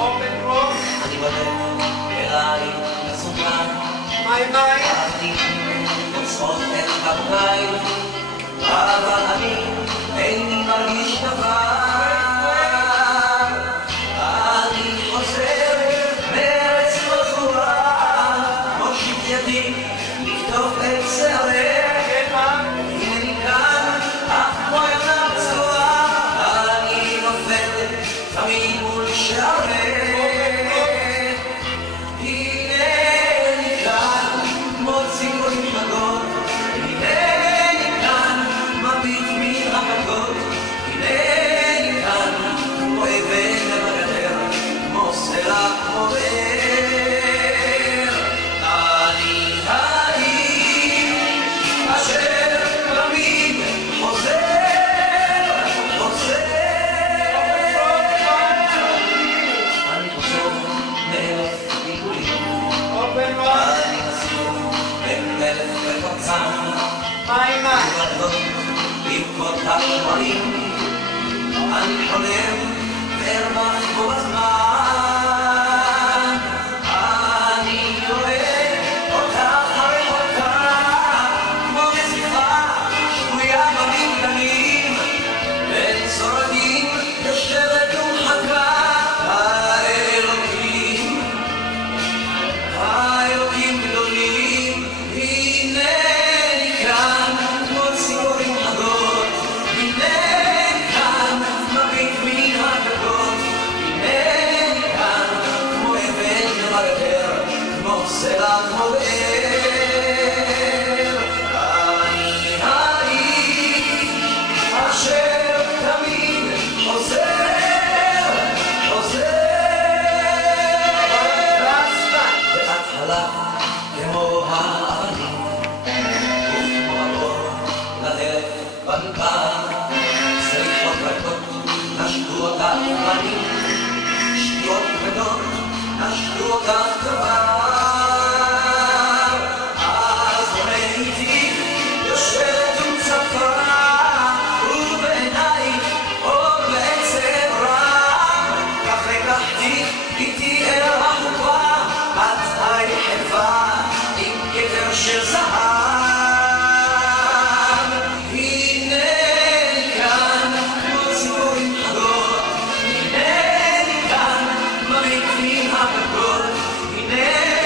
אני בדרך אליי לסודן, אני עוצרות את כפותיי, אבל אני איני מרגיש דבר. אני חוזר מארץ לא זכורה, מושיט ידי לכתוב את שערך, הנני כאן אך כמו ילדה פצועה, אני נופל תמיד מול שערך. אני חולם וארבח בו בזמן, אני אוהב אותך הרחוקה, כמו נסיכה שבויה במגדלים, בין צורדים יושבת ומחכה. האלוקים גדולים, הנני כאן כמו ציפורים חגות, הנני כאן מביט מן הגגות, הנני כאן כמו אבן למגדר, כמו סלע כמו באר. אני האיש אשר תמיד חוזר, בהתחלה כמו האבנים, וכמו הבור לדרך במדבר, סליחות רכות נשקו אותך פנים, שטויות כבדות נשקו אותך כבר. אז ראיתי יושבת ומצפה, ובעינייך אור ועצב רב, כך לקחתי איתי אל החופה, את היחפה עם כתר של זהב. הנני כאן כמו ציפורים חגות, הנני כאן מביט מן הגגות, הנני